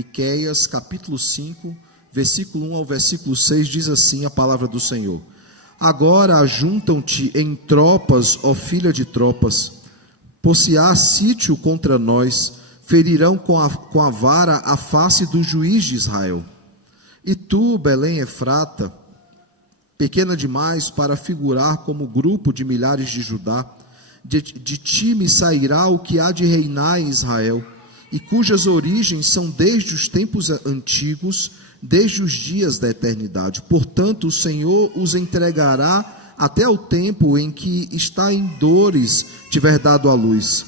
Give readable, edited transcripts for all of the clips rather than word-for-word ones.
Miqueias, capítulo 5, versículo 1 ao versículo 6, diz assim a palavra do Senhor: Agora ajuntam-te em tropas, ó filha de tropas, por se há sítio contra nós, ferirão com a vara a face do juiz de Israel. E tu, Belém Efrata, pequena demais para figurar como grupo de milhares de Judá, de ti me sairá o que há de reinar em Israel, e cujas origens são desde os tempos antigos, desde os dias da eternidade. Portanto, o Senhor os entregará até o tempo em que está em dores tiver dado à luz.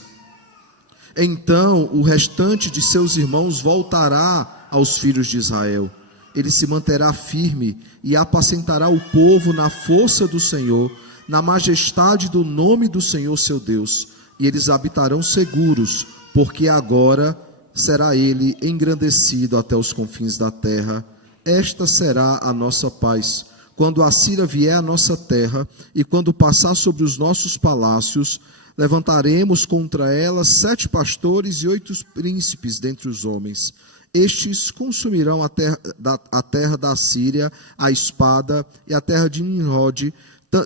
Então o restante de seus irmãos voltará aos filhos de Israel. Ele se manterá firme e apacentará o povo na força do Senhor, na majestade do nome do Senhor seu Deus, e eles habitarão seguros, porque agora será ele engrandecido até os confins da terra. Esta será a nossa paz. Quando a Síria vier à nossa terra, e quando passar sobre os nossos palácios, levantaremos contra ela 7 pastores e 8 príncipes dentre os homens. Estes consumirão a terra da Síria, a espada, e a terra de Nimrod,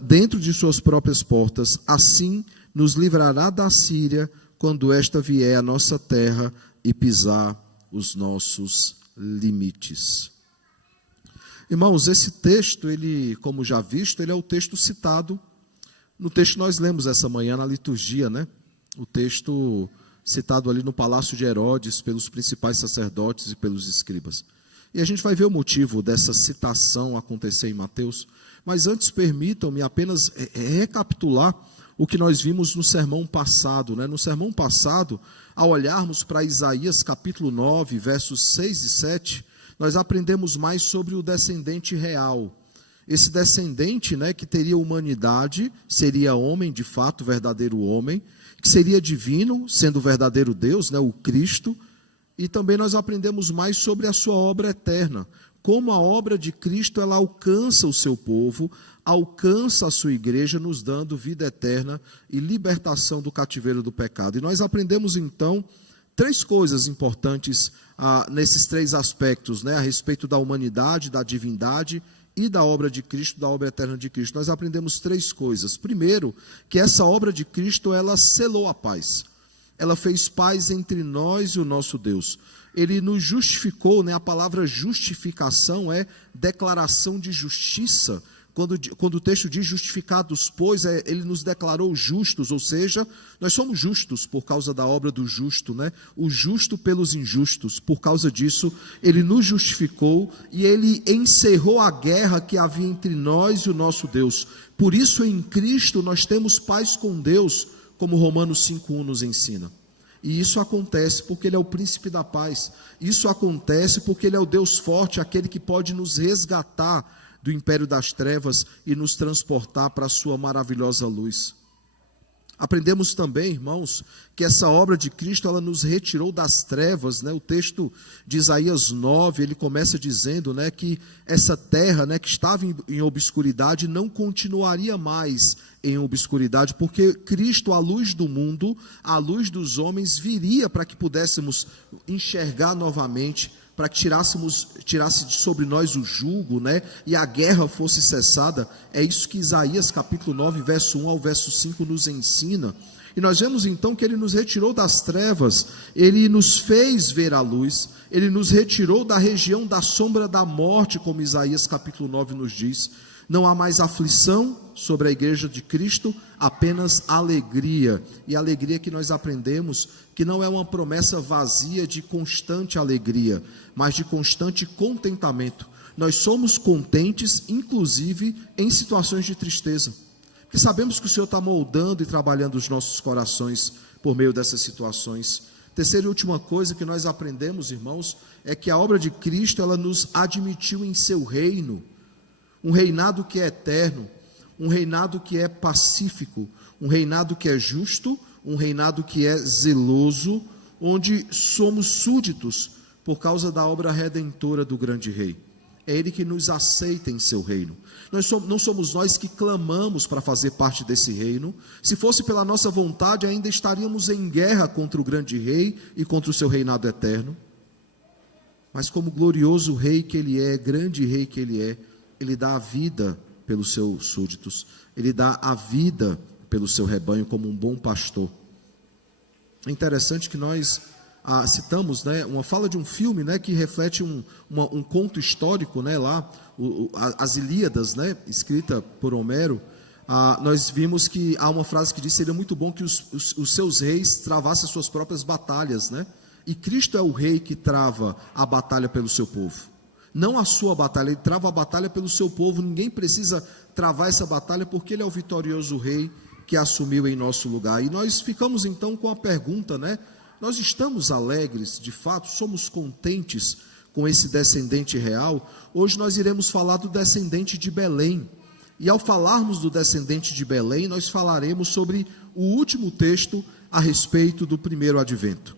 dentro de suas próprias portas. Assim nos livrará da Síria, quando esta vier à nossa terra e pisar os nossos limites. Irmãos, esse texto, ele, como já visto, ele é o texto citado no texto que nós lemos essa manhã na liturgia, né? O texto citado ali no palácio de Herodes pelos principais sacerdotes e pelos escribas. E a gente vai ver o motivo dessa citação acontecer em Mateus, mas antes permitam-me apenas recapitular o que nós vimos no sermão passado, né? No sermão passado, ao olharmos para Isaías capítulo 9, versos 6 e 7, nós aprendemos mais sobre o descendente real. Esse descendente, né, que teria humanidade, seria homem, de fato, verdadeiro homem, que seria divino, sendo verdadeiro Deus, né, o Cristo, e também nós aprendemos mais sobre a sua obra eterna, como a obra de Cristo ela alcança o seu povo, alcança a sua igreja, nos dando vida eterna e libertação do cativeiro do pecado. E nós aprendemos então 3 coisas importantes nesses 3 aspectos, né, a respeito da humanidade, da divindade e da obra de Cristo, da obra eterna de Cristo. Nós aprendemos 3 coisas. Primeiro, que essa obra de Cristo, ela selou a paz. Ela fez paz entre nós e o nosso Deus. Ele nos justificou, né? A palavra justificação é declaração de justiça. Quando o texto diz justificados, pois, ele nos declarou justos, ou seja, nós somos justos por causa da obra do justo, né? O justo pelos injustos. Por causa disso, ele nos justificou e ele encerrou a guerra que havia entre nós e o nosso Deus. Por isso, em Cristo, nós temos paz com Deus, como Romanos 5:1 nos ensina. E isso acontece porque ele é o príncipe da paz. Isso acontece porque ele é o Deus forte, aquele que pode nos resgatar do império das trevas e nos transportar para a sua maravilhosa luz. Aprendemos também, irmãos, que essa obra de Cristo, ela nos retirou das trevas, né? O texto de Isaías 9, ele começa dizendo, né, que essa terra, né, que estava em obscuridade, não continuaria mais em obscuridade, porque Cristo, a luz do mundo, a luz dos homens, viria para que pudéssemos enxergar novamente, para que tirasse sobre nós o jugo, né, e a guerra fosse cessada. É isso que Isaías capítulo 9, verso 1 ao verso 5 nos ensina. E nós vemos então que ele nos retirou das trevas, ele nos fez ver a luz, ele nos retirou da região da sombra da morte, como Isaías capítulo 9 nos diz. Não há mais aflição sobre a igreja de Cristo, apenas alegria. E a alegria que nós aprendemos que não é uma promessa vazia de constante alegria, mas de constante contentamento. Nós somos contentes, inclusive, em situações de tristeza, porque sabemos que o Senhor está moldando e trabalhando os nossos corações por meio dessas situações. Terceira e última coisa que nós aprendemos, irmãos, é que a obra de Cristo, ela nos admitiu em seu reino, um reinado que é eterno, um reinado que é pacífico, um reinado que é justo, um reinado que é zeloso, onde somos súditos por causa da obra redentora do grande rei. É ele que nos aceita em seu reino. Não somos nós que clamamos para fazer parte desse reino. Se fosse pela nossa vontade, ainda estaríamos em guerra contra o grande rei e contra o seu reinado eterno. mas como glorioso rei que ele é, grande rei que ele dá a vida pelos seus súditos, ele dá a vida pelo seu rebanho como um bom pastor. É interessante que nós citamos, né, uma fala de um filme, né, que reflete um conto histórico, né, lá, as Ilíadas, né, escrita por Homero. Nós vimos que há uma frase que diz: seria muito bom que os seus reis travassem as suas próprias batalhas, né? E Cristo é o rei que trava a batalha pelo seu povo, não a sua batalha, ele trava a batalha pelo seu povo. Ninguém precisa travar essa batalha, porque ele é o vitorioso rei que assumiu em nosso lugar. E nós ficamos então com a pergunta, né? Nós estamos alegres, de fato, somos contentes com esse descendente real? Hoje nós iremos falar do descendente de Belém. E ao falarmos do descendente de Belém, nós falaremos sobre o último texto a respeito do primeiro advento.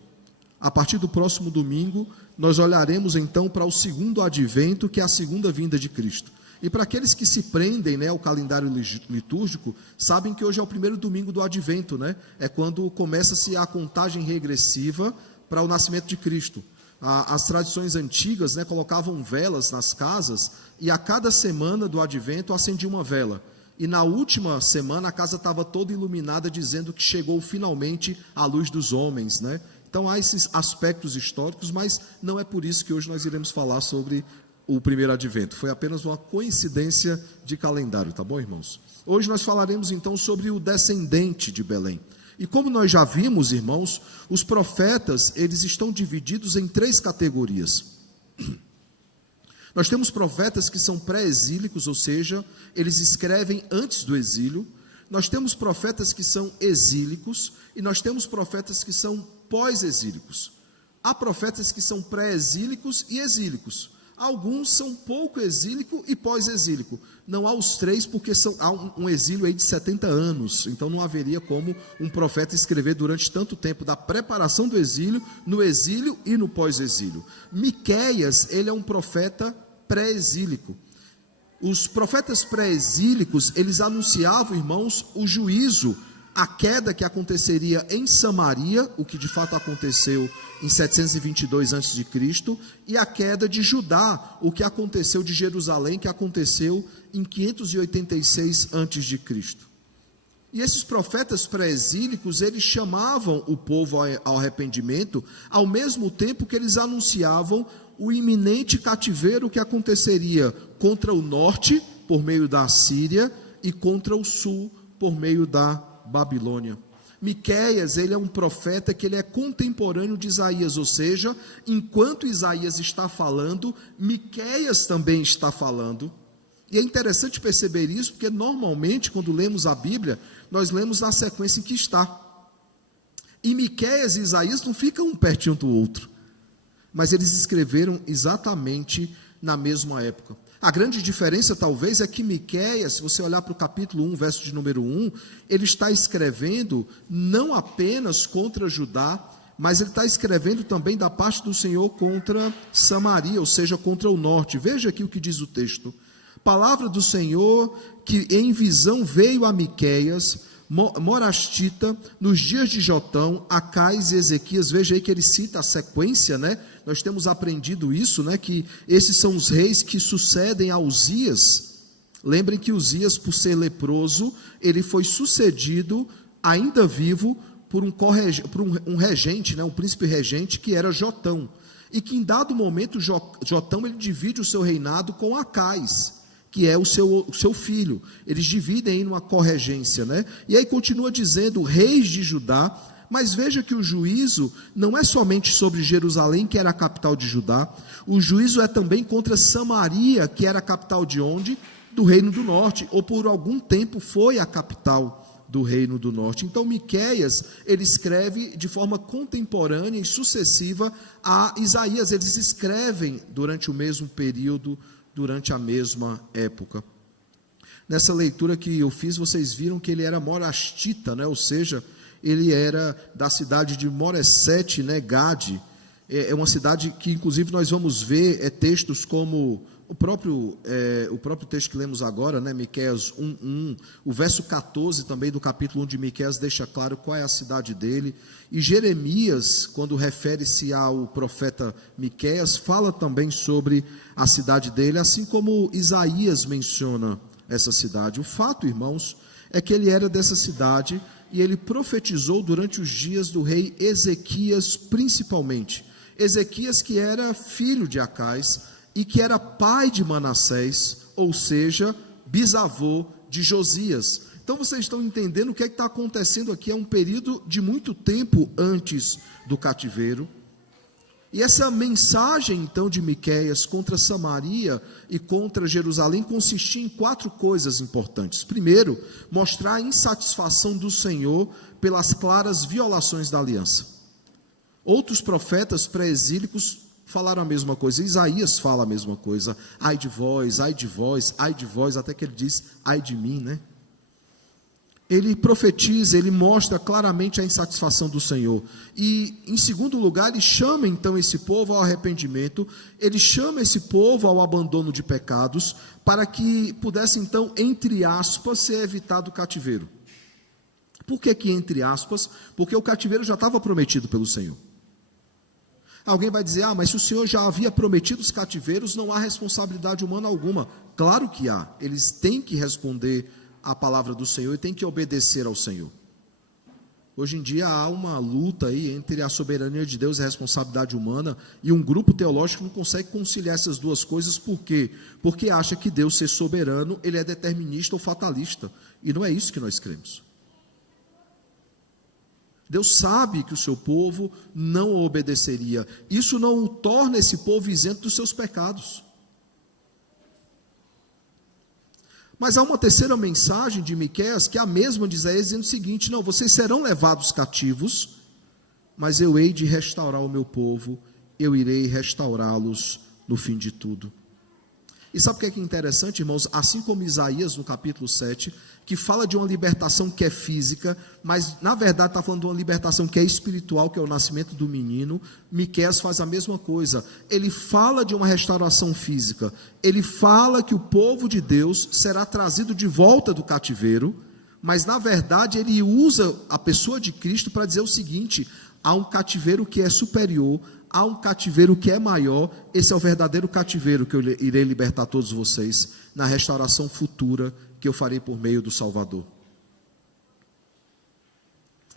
A partir do próximo domingo, nós olharemos então para o segundo advento, que é a segunda vinda de Cristo. E para aqueles que se prendem, né, ao calendário litúrgico, sabem que hoje é o primeiro domingo do advento, né? É quando começa-se a contagem regressiva para o nascimento de Cristo. As tradições antigas, né, colocavam velas nas casas, e a cada semana do advento acendia uma vela. E na última semana a casa estava toda iluminada, dizendo que chegou finalmente a luz dos homens, né? Então há esses aspectos históricos, mas não é por isso que hoje nós iremos falar sobre o primeiro advento. Foi apenas uma coincidência de calendário, tá bom, irmãos? Hoje nós falaremos então sobre o descendente de Belém. E como nós já vimos, irmãos, os profetas, eles estão divididos em 3 categorias. Nós temos profetas que são pré-exílicos, ou seja, eles escrevem antes do exílio. Nós temos profetas que são exílicos, e nós temos profetas que são pós-exílicos. Há profetas que são pré-exílicos e exílicos. Alguns são pouco exílico e pós-exílico. Não há os 3, porque há um exílio aí de 70 anos. Então não haveria como um profeta escrever durante tanto tempo da preparação do exílio, no exílio e no pós-exílio. Miqueias, ele é um profeta pré-exílico. Os profetas pré-exílicos, eles anunciavam, irmãos, o juízo, a queda que aconteceria em Samaria, o que de fato aconteceu em 722 a.C., e a queda de Judá, o que aconteceu de Jerusalém, que aconteceu em 586 a.C. E esses profetas pré-exílicos, eles chamavam o povo ao arrependimento, ao mesmo tempo que eles anunciavam o iminente cativeiro que aconteceria contra o norte, por meio da Assíria, e contra o sul, por meio da Babilônia. Miqueias, ele é um profeta que ele é contemporâneo de Isaías, ou seja, enquanto Isaías está falando, Miqueias também está falando. E é interessante perceber isso, porque normalmente quando lemos a Bíblia, nós lemos na sequência em que está. E Miqueias e Isaías não ficam um pertinho do outro, mas eles escreveram exatamente na mesma época. A grande diferença talvez é que Miqueias, se você olhar para o capítulo 1, verso de número 1, ele está escrevendo não apenas contra Judá, mas ele está escrevendo também da parte do Senhor contra Samaria, ou seja, contra o norte. Veja aqui o que diz o texto: palavra do Senhor que em visão veio a Miqueias, morastita, nos dias de Jotão, Acais e Ezequias. Veja aí que ele cita a sequência, né? Nós temos aprendido isso, né? Que esses são os reis que sucedem a Uzias. Lembrem que Uzias, por ser leproso, ele foi sucedido, ainda vivo, por um regente, né? Um príncipe regente, que era Jotão. E que em dado momento, Jotão, ele divide o seu reinado com Acais, que é o seu filho. Eles dividem em uma corregência, né? E aí continua dizendo, reis de Judá. Mas veja que o juízo não é somente sobre Jerusalém, que era a capital de Judá. O juízo é também contra Samaria, que era a capital de onde? Do reino do norte, ou por algum tempo foi a capital do reino do norte. Então Miqueias, ele escreve de forma contemporânea e sucessiva a Isaías. Eles escrevem durante o mesmo período, durante a mesma época. Nessa leitura que eu fiz, vocês viram que ele era morastita, né? Ou seja, ele era da cidade de Moresete, né, Gade, É uma cidade que, inclusive, nós vamos ver textos como o próprio texto que lemos agora, né, Miqueias 1:1, o verso 14 também do capítulo 1 de Miqueias deixa claro qual é a cidade dele. E Jeremias, quando refere-se ao profeta Miqueias, fala também sobre a cidade dele, assim como Isaías menciona essa cidade. O fato, irmãos, é que ele era dessa cidade e ele profetizou durante os dias do rei Ezequias, principalmente. Ezequias, que era filho de Acais e que era pai de Manassés, ou seja, bisavô de Josias. Então vocês estão entendendo o que é que está acontecendo aqui? É um período de muito tempo antes do cativeiro. E essa mensagem então de Miqueias contra Samaria e contra Jerusalém consistia em 4 coisas importantes. Primeiro, mostrar a insatisfação do Senhor pelas claras violações da aliança. Outros profetas pré-exílicos falaram a mesma coisa. Isaías fala a mesma coisa. Ai de vós, ai de vós, ai de vós, até que ele diz ai de mim, né? Ele profetiza, ele mostra claramente a insatisfação do Senhor. E, em segundo lugar, ele chama então esse povo ao arrependimento, ele chama esse povo ao abandono de pecados, para que pudesse então, entre aspas, ser evitado o cativeiro. Por que entre aspas? Porque o cativeiro já estava prometido pelo Senhor. Alguém vai dizer, mas se o Senhor já havia prometido os cativeiros, não há responsabilidade humana alguma. Claro que há, eles têm que responder a palavra do Senhor e tem que obedecer ao Senhor. Hoje em dia há uma luta aí entre a soberania de Deus e a responsabilidade humana, e um grupo teológico não consegue conciliar essas duas coisas. Por quê? Porque acha que Deus, ser soberano, ele é determinista ou fatalista, e não é isso que nós cremos. Deus sabe que o seu povo não o obedeceria. Isso não o torna esse povo isento dos seus pecados. Mas há uma terceira mensagem de Miqueias, que é a mesma de Isaías, dizendo o seguinte: não, vocês serão levados cativos, mas eu hei de restaurar o meu povo, eu irei restaurá-los no fim de tudo. E sabe o que é interessante, irmãos? Assim como Isaías, no capítulo 7, que fala de uma libertação que é física, mas na verdade está falando de uma libertação que é espiritual, que é o nascimento do menino, Miqueias faz a mesma coisa. Ele fala de uma restauração física, ele fala que o povo de Deus será trazido de volta do cativeiro, mas na verdade ele usa a pessoa de Cristo para dizer o seguinte: há um cativeiro que é superior, há um cativeiro que é maior, esse é o verdadeiro cativeiro que eu irei libertar todos vocês, na restauração futura que eu farei por meio do Salvador.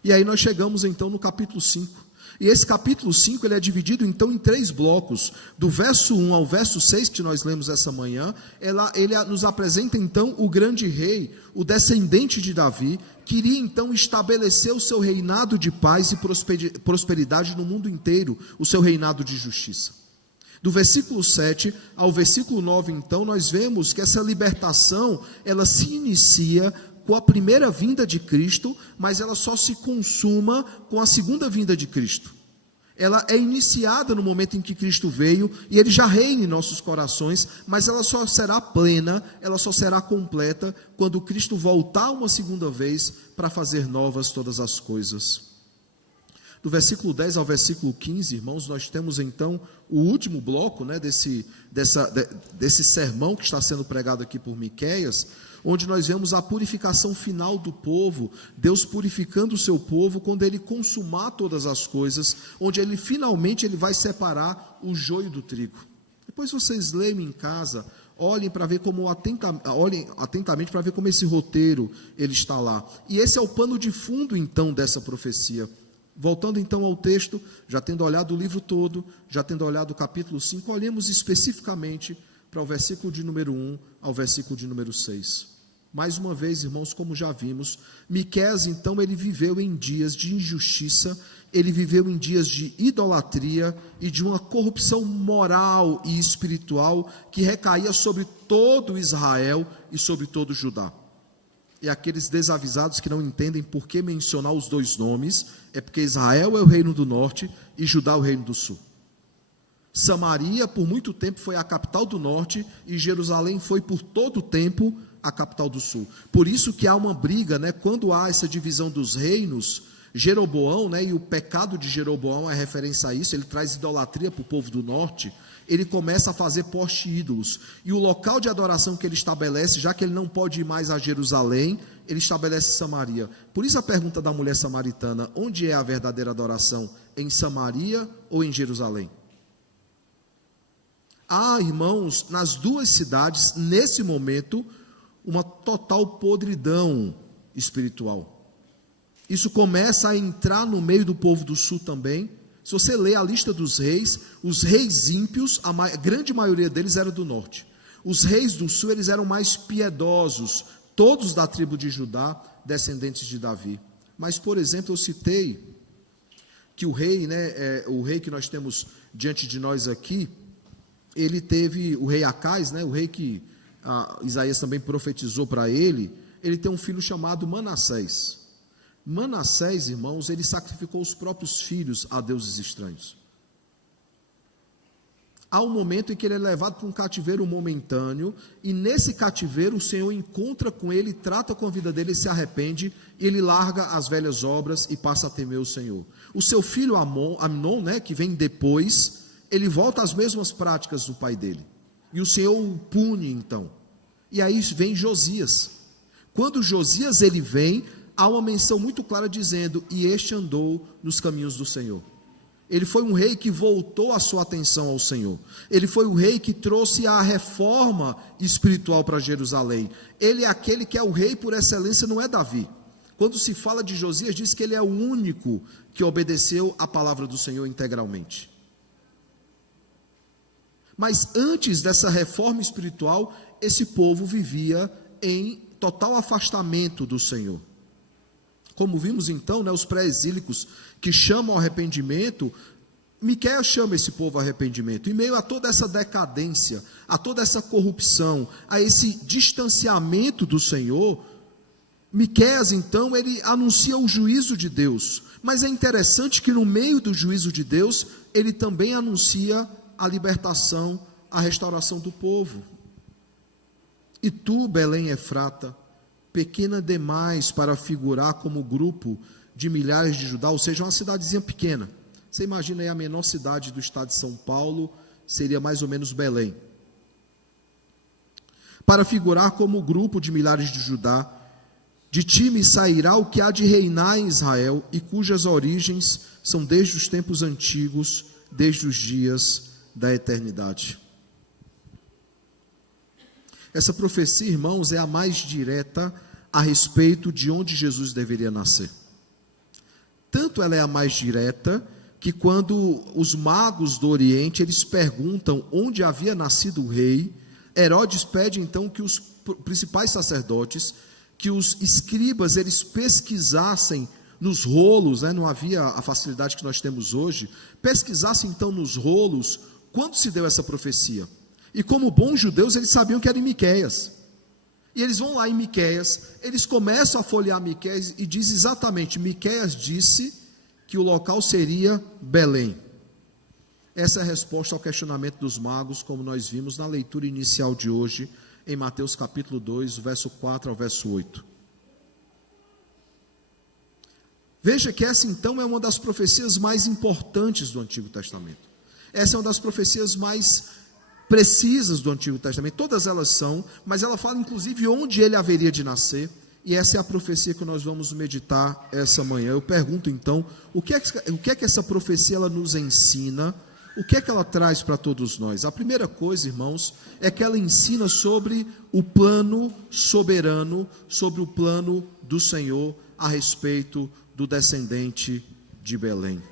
E aí nós chegamos então no capítulo 5, e esse capítulo 5 ele é dividido então em 3 blocos, do verso 1 ao verso 6 que nós lemos essa manhã. Ele nos apresenta então o grande rei, o descendente de Davi, que iria então estabelecer o seu reinado de paz e prosperidade no mundo inteiro, o seu reinado de justiça. Do versículo 7 ao versículo 9, então, nós vemos que essa libertação, ela se inicia com a primeira vinda de Cristo, mas ela só se consuma com a segunda vinda de Cristo. Ela é iniciada no momento em que Cristo veio, e Ele já reina em nossos corações, mas ela só será plena, ela só será completa, quando Cristo voltar uma segunda vez, para fazer novas todas as coisas. Do versículo 10 ao versículo 15, irmãos, nós temos então o último bloco, né, desse sermão que está sendo pregado aqui por Miqueias, onde nós vemos a purificação final do povo, Deus purificando o seu povo quando Ele consumar todas as coisas, onde Ele finalmente vai separar o joio do trigo. Depois vocês leiam em casa, olhem para ver olhem atentamente para ver como esse roteiro ele está lá. E esse é o pano de fundo então dessa profecia. Voltando então ao texto, já tendo olhado o livro todo, já tendo olhado o capítulo 5, olhemos especificamente para o versículo de número 1 ao versículo de número 6. Mais uma vez, irmãos, como já vimos, Miqueias então ele viveu em dias de injustiça, ele viveu em dias de idolatria e de uma corrupção moral e espiritual que recaía sobre todo Israel e sobre todo Judá. E aqueles desavisados que não entendem por que mencionar os 2 nomes, é porque Israel é o reino do norte e Judá é o reino do sul. Samaria por muito tempo foi a capital do norte e Jerusalém foi por todo o tempo a capital do sul. Por isso que há uma briga, né? Quando há essa divisão dos reinos, Jeroboão, né, e o pecado de Jeroboão é referência a isso, ele traz idolatria para o povo do norte. Ele começa a fazer poste ídolos, e o local de adoração que ele estabelece, já que ele não pode ir mais a Jerusalém, ele estabelece Samaria. Por isso a pergunta da mulher samaritana: onde é a verdadeira adoração? Em Samaria ou em Jerusalém? Há, irmãos, nas duas cidades, nesse momento, uma total podridão espiritual. Isso começa a entrar no meio do povo do sul também. Se você ler a lista dos reis, os reis ímpios, a grande maioria deles era do norte. Os reis do sul, eles eram mais piedosos, todos da tribo de Judá, descendentes de Davi. Mas, por exemplo, eu citei que o rei, o rei que nós temos diante de nós aqui, ele teve, o rei Acais, o rei que Isaías também profetizou para ele tem um filho chamado Manassés. Manassés, irmãos, ele sacrificou os próprios filhos a deuses estranhos. Há um momento em que ele é levado para um cativeiro momentâneo, e nesse cativeiro o Senhor encontra com ele, trata com a vida dele, ele se arrepende, e ele larga as velhas obras e passa a temer o Senhor. O seu filho Amnon, que vem depois, ele volta às mesmas práticas do pai dele, e o Senhor o pune então. E aí vem Josias. Quando Josias ele vem, há uma menção muito clara dizendo: e este andou nos caminhos do Senhor. Ele foi um rei que voltou a sua atenção ao Senhor. Ele foi o rei que trouxe a reforma espiritual para Jerusalém. Ele é aquele que é o rei por excelência, não é Davi. Quando se fala de Josias, diz que ele é o único que obedeceu a palavra do Senhor integralmente. Mas antes dessa reforma espiritual, esse povo vivia em total afastamento do Senhor. Como vimos então, os pré-exílicos que chamam ao arrependimento, Miqueias chama esse povo ao arrependimento. Em meio a toda essa decadência, a toda essa corrupção, a esse distanciamento do Senhor, Miqueias então, ele anuncia o juízo de Deus. Mas é interessante que no meio do juízo de Deus, ele também anuncia a libertação, a restauração do povo. E tu, Belém Efrata, pequena demais para figurar como grupo de milhares de Judá, ou seja, uma cidadezinha pequena. Você imagina aí, a menor cidade do estado de São Paulo seria mais ou menos Belém. Para figurar como grupo de milhares de Judá, de ti me sairá o que há de reinar em Israel, e cujas origens são desde os tempos antigos, desde os dias da eternidade. Essa profecia, irmãos, é a mais direta a respeito de onde Jesus deveria nascer. Tanto ela é a mais direta, que quando os magos do Oriente, eles perguntam onde havia nascido o rei, Herodes pede então que os principais sacerdotes, que os escribas, eles pesquisassem nos rolos, não havia a facilidade que nós temos hoje, pesquisassem então nos rolos, quando se deu essa profecia. E como bons judeus, eles sabiam que era em Miqueias. E eles vão lá em Miqueias, eles começam a folhear Miqueias e diz exatamente: Miqueias disse que o local seria Belém. Essa é a resposta ao questionamento dos magos, como nós vimos na leitura inicial de hoje, em Mateus capítulo 2, verso 4 ao verso 8. Veja que essa então é uma das profecias mais importantes do Antigo Testamento. Essa é uma das profecias mais precisas do Antigo Testamento. Todas elas são, mas ela fala inclusive onde ele haveria de nascer, e essa é a profecia que nós vamos meditar essa manhã. Eu pergunto então, o que é que essa profecia ela nos ensina? O que é que ela traz para todos nós? A primeira coisa, irmãos, é que ela ensina sobre o plano soberano, sobre o plano do Senhor a respeito do descendente de Belém.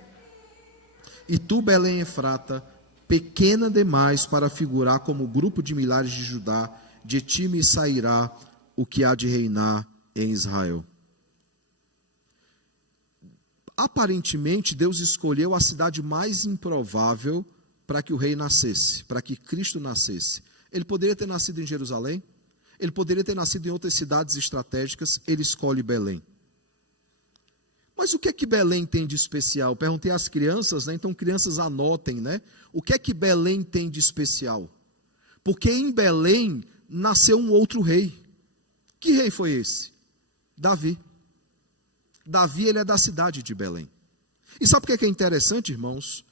E tu, Belém Efrata, pequena demais para figurar como grupo de milhares de Judá, de ti me sairá o que há de reinar em Israel. Aparentemente, Deus escolheu a cidade mais improvável para que o rei nascesse, para que Cristo nascesse. Ele poderia ter nascido em Jerusalém, ele poderia ter nascido em outras cidades estratégicas, ele escolhe Belém. Mas o que é que Belém tem de especial? Perguntei às crianças, então crianças anotem, O que é que Belém tem de especial? Porque em Belém nasceu um outro rei. Que rei foi esse? Davi. Davi, ele é da cidade de Belém. E sabe por que é interessante, irmãos?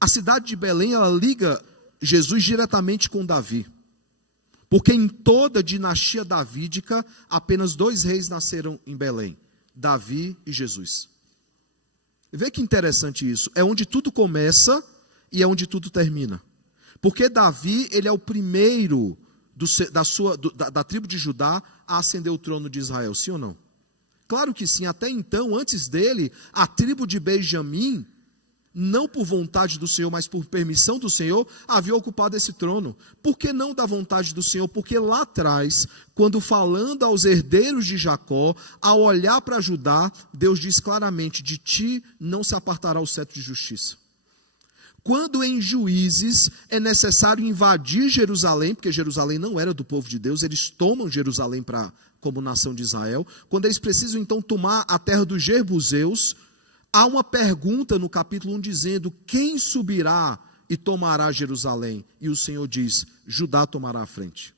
A cidade de Belém, ela liga Jesus diretamente com Davi. Porque em toda a dinastia davídica, apenas 2 reis nasceram em Belém: Davi e Jesus. Vê que interessante isso. É onde tudo começa e é onde tudo termina. Porque Davi, ele é o primeiro da tribo de Judá a ascender o trono de Israel, sim ou não? Claro que sim. Até então, antes dele, a tribo de Benjamim, não por vontade do Senhor, mas por permissão do Senhor, havia ocupado esse trono. Por que não da vontade do Senhor? Porque lá atrás, quando falando aos herdeiros de Jacó, ao olhar para Judá, Deus diz claramente: de ti não se apartará o cetro de justiça. Quando em Juízes é necessário invadir Jerusalém, porque Jerusalém não era do povo de Deus, eles tomam Jerusalém como nação de Israel. Quando eles precisam então tomar a terra dos Jebuseus, há uma pergunta no capítulo 1 dizendo: quem subirá e tomará Jerusalém? E o Senhor diz: Judá tomará a frente.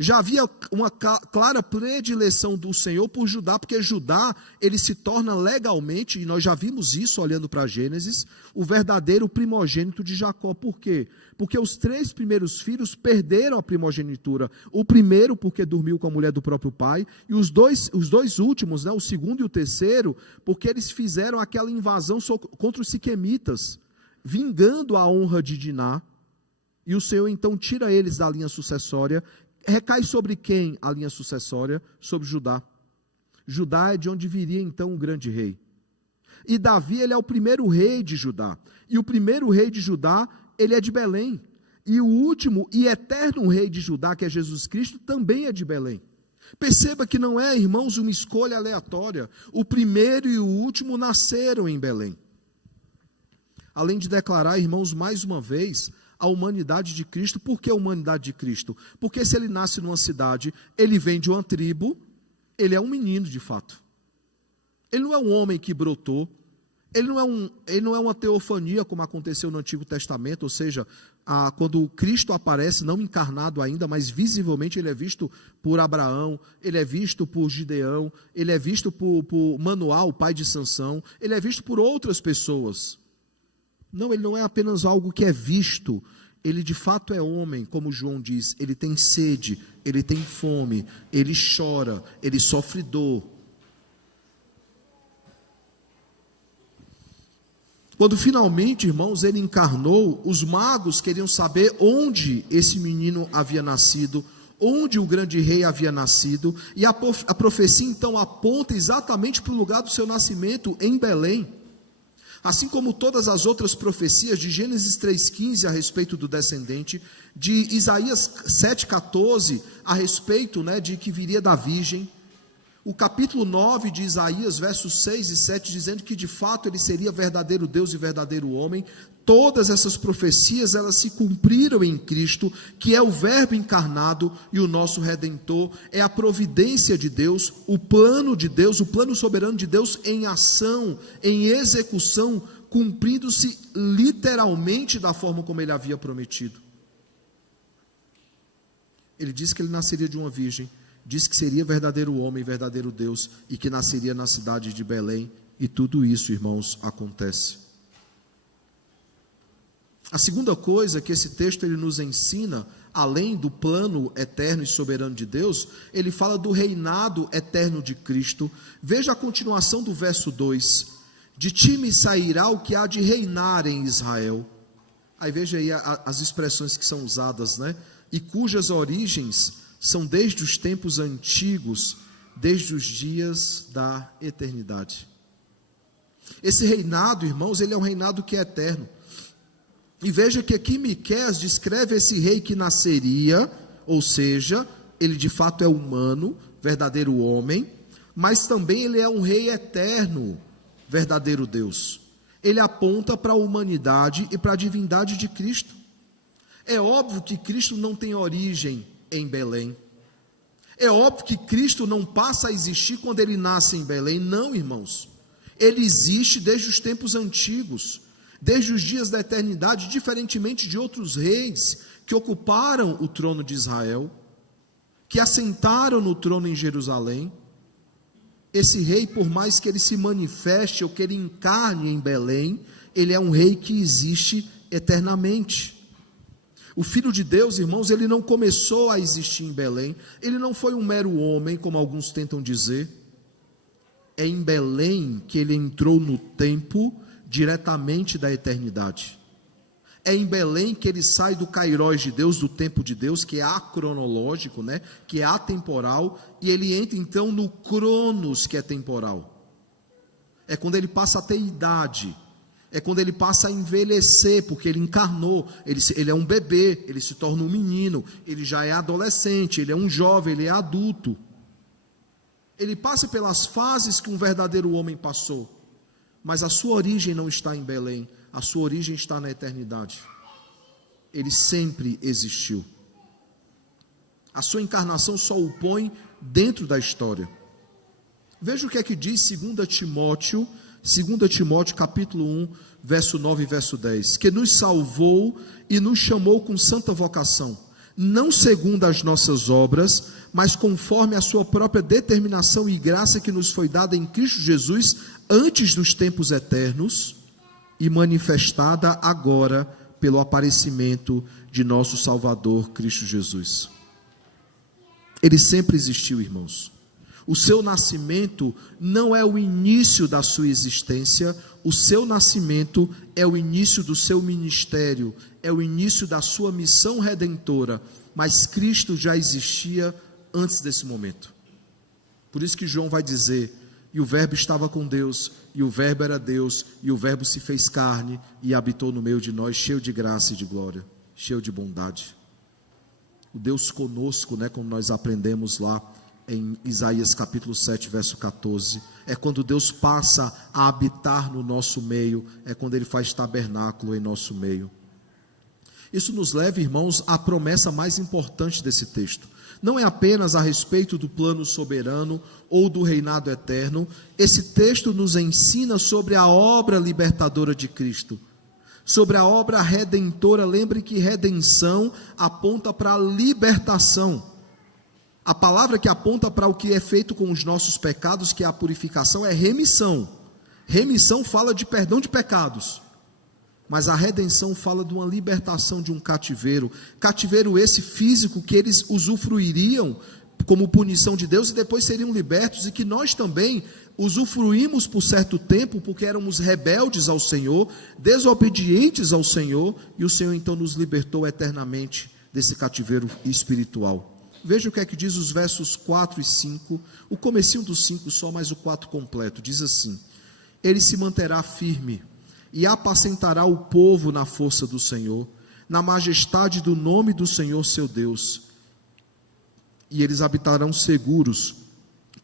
Já havia uma clara predileção do Senhor por Judá, porque Judá, ele se torna legalmente, e nós já vimos isso olhando para Gênesis, o verdadeiro primogênito de Jacó. Por quê? Porque os 3 primeiros filhos perderam a primogenitura. O primeiro porque dormiu com a mulher do próprio pai, e os dois últimos, né, o segundo e o terceiro, porque eles fizeram aquela invasão contra os siquemitas, vingando a honra de Diná, e o Senhor então tira eles da linha sucessória. Recai sobre quem a linha sucessória? Sobre Judá. Judá é de onde viria então o grande rei. E Davi, ele é o primeiro rei de Judá. E o primeiro rei de Judá, ele é de Belém. E o último e eterno rei de Judá, que é Jesus Cristo, também é de Belém. Perceba que não é, irmãos, uma escolha aleatória. O primeiro e o último nasceram em Belém. Além de declarar, irmãos, mais uma vez, a humanidade de Cristo. Por que a humanidade de Cristo? Porque se ele nasce numa cidade, ele vem de uma tribo, ele é um menino de fato. Ele não é um homem que brotou, ele não é uma teofania como aconteceu no Antigo Testamento, ou seja, quando Cristo aparece, não encarnado ainda, mas visivelmente ele é visto por Abraão, ele é visto por Gideão, ele é visto por Manoá, o pai de Sansão, ele é visto por outras pessoas. Não, ele não é apenas algo que é visto, ele de fato é homem, como João diz, ele tem sede, ele tem fome, ele chora, ele sofre dor. Quando finalmente, irmãos, ele encarnou, os magos queriam saber onde esse menino havia nascido, onde o grande rei havia nascido, e a profecia então aponta exatamente para o lugar do seu nascimento, em Belém. Assim como todas as outras profecias de Gênesis 3,15 a respeito do descendente, de Isaías 7,14 a respeito, de que viria da virgem, o capítulo 9 de Isaías, versos 6 e 7, dizendo que de fato ele seria verdadeiro Deus e verdadeiro homem. Todas essas profecias, elas se cumpriram em Cristo, que é o verbo encarnado e o nosso Redentor, é a providência de Deus, o plano de Deus, o plano soberano de Deus em ação, em execução, cumprindo-se literalmente da forma como ele havia prometido. Ele disse que ele nasceria de uma virgem, disse que seria verdadeiro homem, verdadeiro Deus, e que nasceria na cidade de Belém, e tudo isso, irmãos, acontece. A segunda coisa que esse texto ele nos ensina, além do plano eterno e soberano de Deus, ele fala do reinado eterno de Cristo. Veja a continuação do verso 2: de ti me sairá o que há de reinar em Israel. Aí veja aí as expressões que são usadas, e cujas origens são desde os tempos antigos, desde os dias da eternidade. Esse reinado, irmãos, ele é um reinado que é eterno. E veja que aqui Miqueias descreve esse rei que nasceria, ou seja, ele de fato é humano, verdadeiro homem, mas também ele é um rei eterno, verdadeiro Deus. Ele aponta para a humanidade e para a divindade de Cristo. É óbvio que Cristo não tem origem em Belém. É óbvio que Cristo não passa a existir quando ele nasce em Belém. Não, irmãos. Ele existe desde os tempos antigos, desde os dias da eternidade, diferentemente de outros reis que ocuparam o trono de Israel, que assentaram no trono em Jerusalém. esse rei, por mais que ele se manifeste ou que ele encarne em Belém, ele é um rei que existe eternamente. O Filho de Deus, irmãos, ele não começou a existir em Belém, ele não foi um mero homem, como alguns tentam dizer. É em Belém que ele entrou no tempo diretamente da eternidade. É em Belém que ele sai do kairós de Deus, do tempo de Deus, que é acronológico, né? Que é atemporal, e ele entra então no cronos, que é temporal. É quando ele passa a ter idade, é quando ele passa a envelhecer, porque ele encarnou, ele é um bebê, ele se torna um menino, ele já é adolescente, ele é um jovem, ele é adulto. Ele passa pelas fases que um verdadeiro homem passou, mas a sua origem não está em Belém, a sua origem está na eternidade. Ele sempre existiu. A sua encarnação só o põe dentro da história. Veja o que é que diz 2 Timóteo capítulo 1, verso 9 e verso 10, que nos salvou e nos chamou com santa vocação, não segundo as nossas obras, mas conforme a sua própria determinação e graça que nos foi dada em Cristo Jesus antes dos tempos eternos e manifestada agora pelo aparecimento de nosso Salvador Cristo Jesus. Ele sempre existiu, irmãos. O seu nascimento não é o início da sua existência, o seu nascimento é o início do seu ministério, é o início da sua missão redentora, mas Cristo já existia antes desse momento. Por isso que João vai dizer: e o verbo estava com Deus, e o verbo era Deus, e o verbo se fez carne, e habitou no meio de nós, cheio de graça e de glória, cheio de bondade. O Deus conosco, né, como nós aprendemos lá, em Isaías capítulo 7, verso 14, é quando Deus passa a habitar no nosso meio, é quando Ele faz tabernáculo em nosso meio. Isso nos leva, irmãos, à promessa mais importante desse texto. Não é apenas a respeito do plano soberano ou do reinado eterno. Esse texto nos ensina sobre a obra libertadora de Cristo, sobre a obra redentora. Lembre que redenção aponta para a libertação. A palavra que aponta para o que é feito com os nossos pecados, que é a purificação, é remissão. Remissão fala de perdão de pecados, mas a redenção fala de uma libertação de um cativeiro. Cativeiro esse físico que eles usufruiriam como punição de Deus e depois seriam libertos, e que nós também usufruímos por certo tempo, porque éramos rebeldes ao Senhor, desobedientes ao Senhor, e o Senhor então nos libertou eternamente desse cativeiro espiritual. Veja o que é que diz os versos 4 e 5, o comecinho do 5 só, mas o 4 completo, diz assim: ele se manterá firme e apacentará o povo na força do Senhor, na majestade do nome do Senhor seu Deus, e eles habitarão seguros,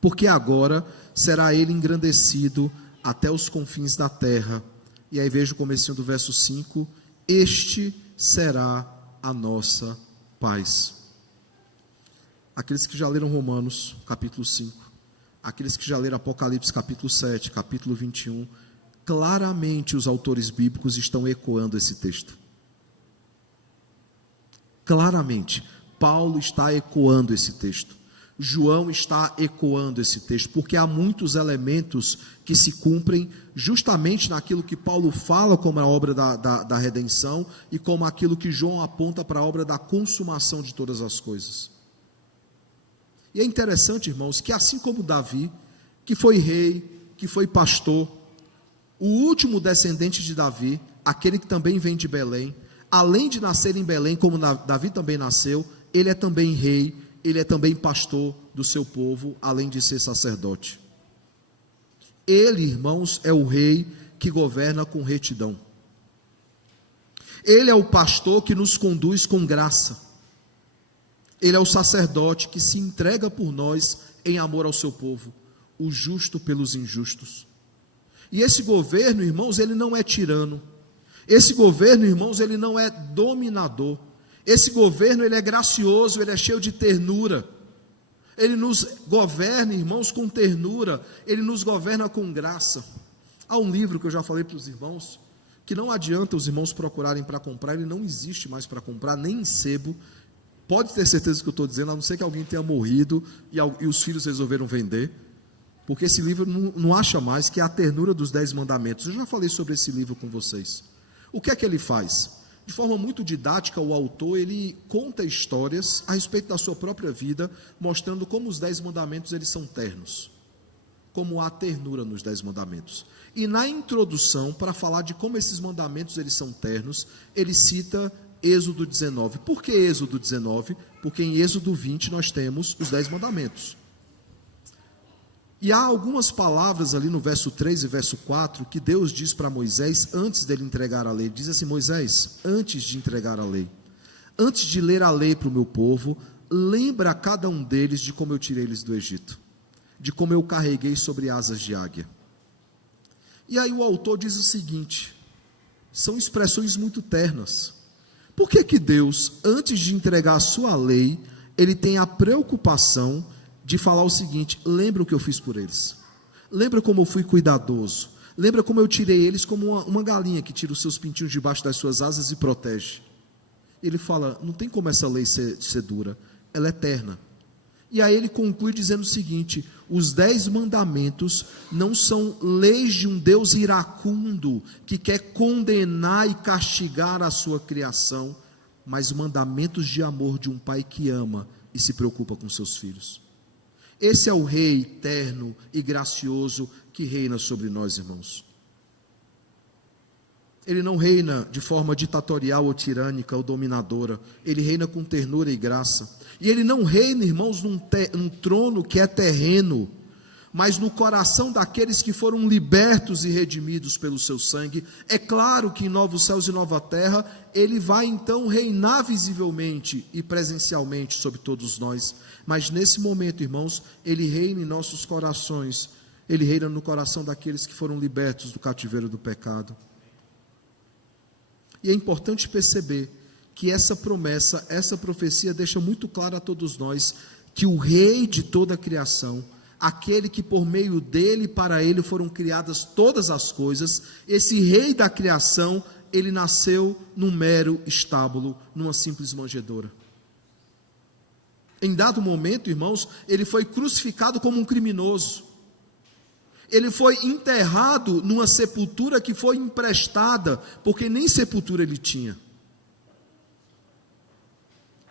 porque agora será ele engrandecido até os confins da terra. E aí veja o comecinho do verso 5, este será a nossa paz. Aqueles que já leram Romanos, capítulo 5, aqueles que já leram Apocalipse, capítulo 7, capítulo 21, claramente os autores bíblicos estão ecoando esse texto. Claramente, Paulo está ecoando esse texto. João está ecoando esse texto, porque há muitos elementos que se cumprem justamente naquilo que Paulo fala como a obra da redenção e como aquilo que João aponta para a obra da consumação de todas as coisas. E é interessante, irmãos, que assim como Davi, que foi rei, que foi pastor, o último descendente de Davi, aquele que também vem de Belém, além de nascer em Belém, como Davi também nasceu, ele é também rei, ele é também pastor do seu povo, além de ser sacerdote. Ele, irmãos, é o rei que governa com retidão. Ele é o pastor que nos conduz com graça. Ele é o sacerdote que se entrega por nós em amor ao seu povo, o justo pelos injustos. E esse governo, irmãos, ele não é tirano. Esse governo, irmãos, ele não é dominador. Esse governo, ele é gracioso, ele é cheio de ternura. Ele nos governa, irmãos, com ternura. Ele nos governa com graça. Há um livro que eu já falei para os irmãos, que não adianta os irmãos procurarem para comprar, ele não existe mais para comprar, nem em sebo. Pode ter certeza do que eu estou dizendo, a não ser que alguém tenha morrido e os filhos resolveram vender, porque esse livro não acha mais que é a ternura dos 10 mandamentos. Eu já falei sobre esse livro com vocês. O que é que ele faz? De forma muito didática, o autor, ele conta histórias a respeito da sua própria vida, mostrando como os 10 mandamentos eles são ternos, como há ternura nos 10 mandamentos. E na introdução, para falar de como esses mandamentos eles são ternos, ele cita Êxodo 19. Por que Êxodo 19? Porque em Êxodo 20 nós temos os 10 mandamentos. E há algumas palavras ali no verso 3 e verso 4 que Deus diz para Moisés antes dele entregar a lei. Ele diz assim: Moisés, antes de entregar a lei, antes de ler a lei para o meu povo, lembra a cada um deles de como eu tirei eles do Egito, de como eu carreguei sobre asas de águia. E aí o autor diz o seguinte: são expressões muito ternas. Por que Deus, antes de entregar a sua lei, ele tem a preocupação de falar o seguinte: lembra o que eu fiz por eles, lembra como eu fui cuidadoso, lembra como eu tirei eles como uma galinha que tira os seus pintinhos debaixo das suas asas e protege. Ele fala, não tem como essa lei ser dura, ela é eterna. E aí ele conclui dizendo o seguinte: os 10 mandamentos não são leis de um Deus iracundo, que quer condenar e castigar a sua criação, mas mandamentos de amor de um pai que ama e se preocupa com seus filhos. Esse é o Rei eterno e gracioso que reina sobre nós, irmãos. Ele não reina de forma ditatorial ou tirânica ou dominadora. Ele reina com ternura e graça. E ele não reina, irmãos, num trono que é terreno, mas no coração daqueles que foram libertos e redimidos pelo seu sangue. É claro que em novos céus e nova terra, ele vai então reinar visivelmente e presencialmente sobre todos nós, mas nesse momento, irmãos, ele reina em nossos corações, ele reina no coração daqueles que foram libertos do cativeiro do pecado. E é importante perceber que essa promessa, essa profecia deixa muito claro a todos nós que o Rei de toda a criação, aquele que por meio dele e para ele foram criadas todas as coisas, esse Rei da criação, ele nasceu num mero estábulo, numa simples manjedoura. Em dado momento, irmãos, ele foi crucificado como um criminoso. Ele foi enterrado numa sepultura que foi emprestada, porque nem sepultura ele tinha.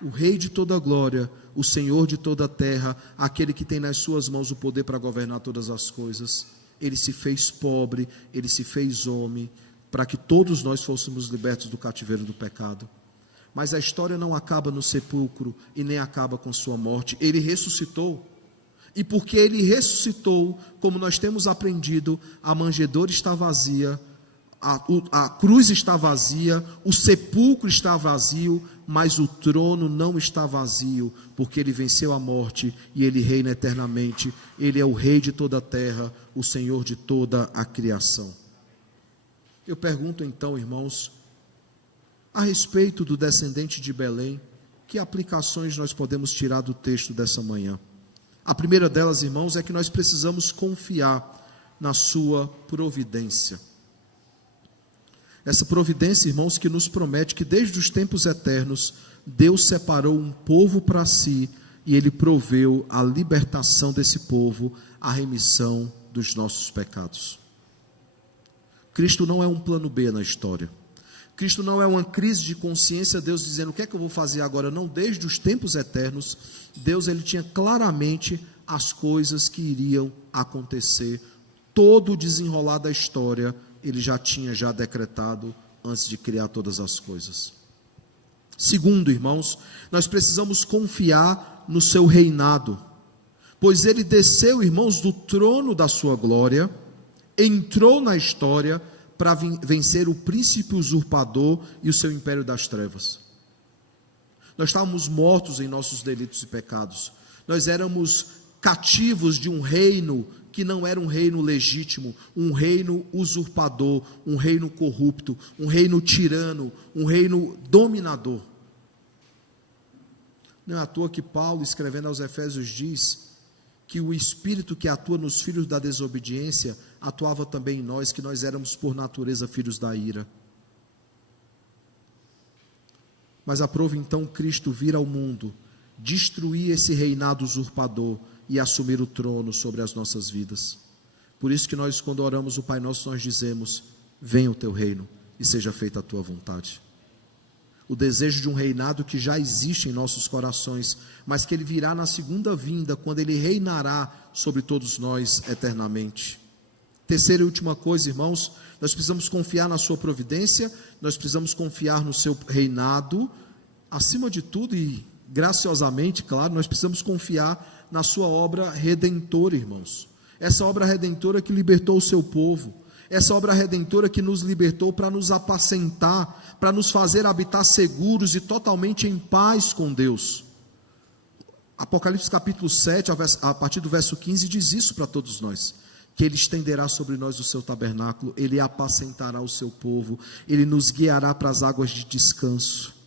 O Rei de toda a glória, o Senhor de toda a terra, aquele que tem nas suas mãos o poder para governar todas as coisas, ele se fez pobre, ele se fez homem, para que todos nós fôssemos libertos do cativeiro do pecado. Mas a história não acaba no sepulcro e nem acaba com sua morte. Ele ressuscitou. E porque ele ressuscitou, como nós temos aprendido, a manjedoura está vazia, a cruz está vazia, o sepulcro está vazio, mas o trono não está vazio, porque ele venceu a morte e ele reina eternamente. Ele é o Rei de toda a terra, o Senhor de toda a criação. Eu pergunto então, irmãos, a respeito do descendente de Belém, que aplicações nós podemos tirar do texto dessa manhã? A primeira delas, irmãos, é que nós precisamos confiar na sua providência. Essa providência, irmãos, que nos promete que desde os tempos eternos, Deus separou um povo para si e ele proveu a libertação desse povo, a remissão dos nossos pecados. Cristo não é um plano B na história. Cristo não é uma crise de consciência, Deus dizendo, o que é que eu vou fazer agora? Não, desde os tempos eternos, Deus ele tinha claramente as coisas que iriam acontecer. Todo o desenrolar da história, ele já tinha decretado antes de criar todas as coisas. Segundo, irmãos, nós precisamos confiar no seu reinado, pois ele desceu, irmãos, do trono da sua glória, entrou na história para vencer o príncipe usurpador e o seu império das trevas. Nós estávamos mortos em nossos delitos e pecados. Nós éramos cativos de um reino que não era um reino legítimo, um reino usurpador, um reino corrupto, um reino tirano, um reino dominador. Não é à toa que Paulo, escrevendo aos Efésios, diz que o Espírito que atua nos filhos da desobediência, atuava também em nós, que nós éramos por natureza filhos da ira. Mas aprove então Cristo vir ao mundo, destruir esse reinado usurpador e assumir o trono sobre as nossas vidas. Por isso que nós, quando oramos o Pai Nosso, nós dizemos: venha o teu reino e seja feita a tua vontade. O desejo de um reinado que já existe em nossos corações, mas que ele virá na segunda vinda, quando ele reinará sobre todos nós eternamente. Terceira e última coisa, irmãos, nós precisamos confiar na sua providência, nós precisamos confiar no seu reinado, acima de tudo e graciosamente, claro, nós precisamos confiar na sua obra redentora, irmãos. Essa obra redentora que libertou o seu povo, essa obra redentora que nos libertou para nos apacentar, para nos fazer habitar seguros e totalmente em paz com Deus. Apocalipse capítulo 7, a partir do verso 15, diz isso para todos nós: que ele estenderá sobre nós o seu tabernáculo, ele apacentará o seu povo, ele nos guiará para as águas de descanso.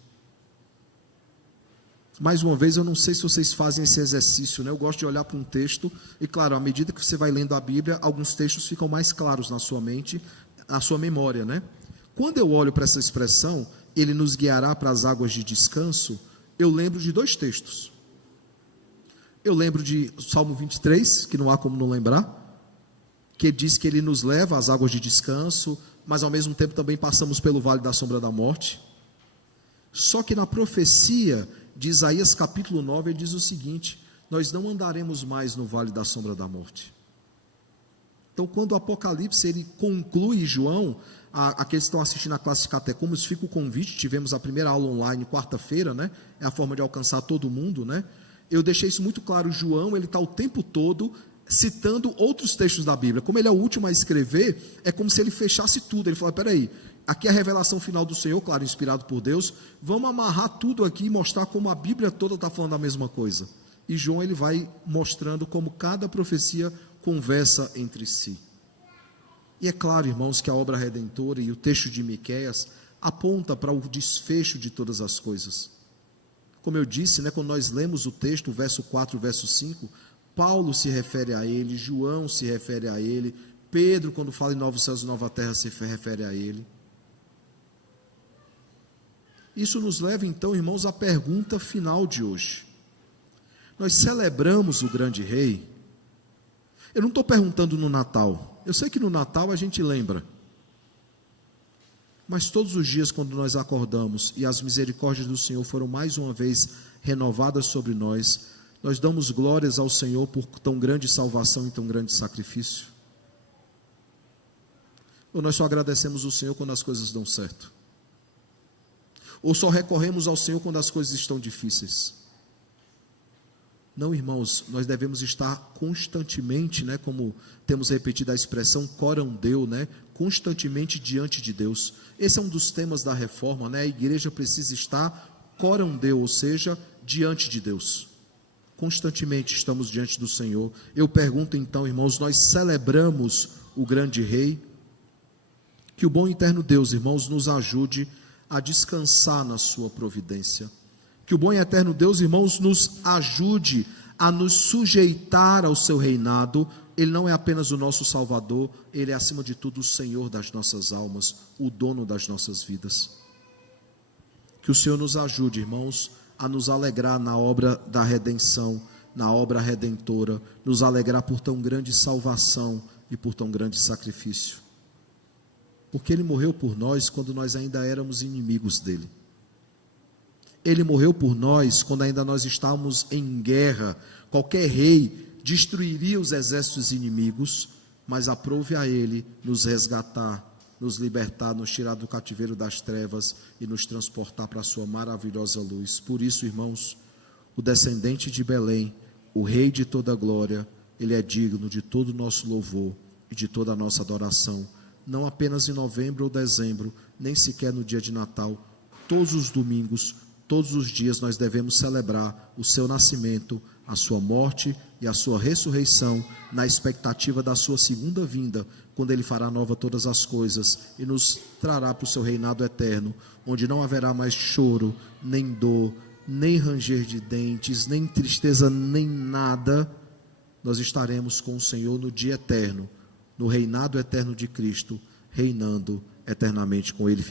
Mais uma vez, eu não sei se vocês fazem esse exercício, né? Eu gosto de olhar para um texto, e claro, à medida que você vai lendo a Bíblia, alguns textos ficam mais claros na sua mente, na sua memória, né? Quando eu olho para essa expressão, ele nos guiará para as águas de descanso, eu lembro de dois textos. Eu lembro de Salmo 23, que não há como não lembrar, que diz que ele nos leva às águas de descanso, mas ao mesmo tempo também passamos pelo vale da sombra da morte. Só que na profecia de Isaías capítulo 9, ele diz o seguinte: nós não andaremos mais no vale da sombra da morte. Então, quando o Apocalipse ele conclui João, aqueles que estão assistindo a classe de catecúmenos, fica o convite, tivemos a primeira aula online quarta-feira, né? É a forma de alcançar todo mundo, né? Eu deixei isso muito claro. João, ele está o tempo todo citando outros textos da Bíblia. Como ele é o último a escrever, é como se ele fechasse tudo. Ele fala: peraí, aqui é a revelação final do Senhor, claro, inspirado por Deus, vamos amarrar tudo aqui e mostrar como a Bíblia toda está falando a mesma coisa. E João, ele vai mostrando como cada profecia conversa entre si. E é claro, irmãos, que a obra redentora e o texto de Miqueias aponta para o desfecho de todas as coisas. Como eu disse, né, quando nós lemos o texto, o verso 4 e o verso 5, Paulo se refere a ele, João se refere a ele, Pedro, quando fala em novos céus e nova terra, se refere a ele. Isso nos leva então, irmãos, à pergunta final de hoje. Nós celebramos o grande rei? Eu não estou perguntando no Natal. Eu sei que no Natal a gente lembra. Mas todos os dias, quando nós acordamos e as misericórdias do Senhor foram mais uma vez renovadas sobre nós, nós damos glórias ao Senhor por tão grande salvação e tão grande sacrifício? Ou nós só agradecemos o Senhor quando as coisas dão certo? Ou só recorremos ao Senhor quando as coisas estão difíceis? Não, irmãos, nós devemos estar constantemente, né, como temos repetido a expressão coram Deo, né, constantemente diante de Deus. Esse é um dos temas da reforma, né? A igreja precisa estar coram Deo, ou seja, diante de Deus. Constantemente estamos diante do Senhor. Eu pergunto então, irmãos, nós celebramos o grande rei? Que o bom e eterno Deus, irmãos, nos ajude a descansar na sua providência. Que o bom e eterno Deus, irmãos, nos ajude a nos sujeitar ao seu reinado. Ele não é apenas o nosso Salvador, ele é acima de tudo o Senhor das nossas almas, o dono das nossas vidas. Que o Senhor nos ajude, irmãos, a nos alegrar na obra da redenção, na obra redentora, nos alegrar por tão grande salvação e por tão grande sacrifício. Porque ele morreu por nós quando nós ainda éramos inimigos dele. Ele morreu por nós quando ainda nós estávamos em guerra. Qualquer rei destruiria os exércitos inimigos, mas aprove a ele nos resgatar, nos libertar, nos tirar do cativeiro das trevas e nos transportar para a sua maravilhosa luz. Por isso, irmãos, o descendente de Belém, o rei de toda glória, ele é digno de todo o nosso louvor e de toda a nossa adoração, não apenas em novembro ou dezembro, nem sequer no dia de Natal. Todos os domingos, todos os dias nós devemos celebrar o seu nascimento, a sua morte e a sua ressurreição, na expectativa da sua segunda vinda, quando ele fará nova todas as coisas e nos trará para o seu reinado eterno, onde não haverá mais choro, nem dor, nem ranger de dentes, nem tristeza, nem nada. Nós estaremos com o Senhor no dia eterno, no reinado eterno de Cristo, reinando eternamente com ele.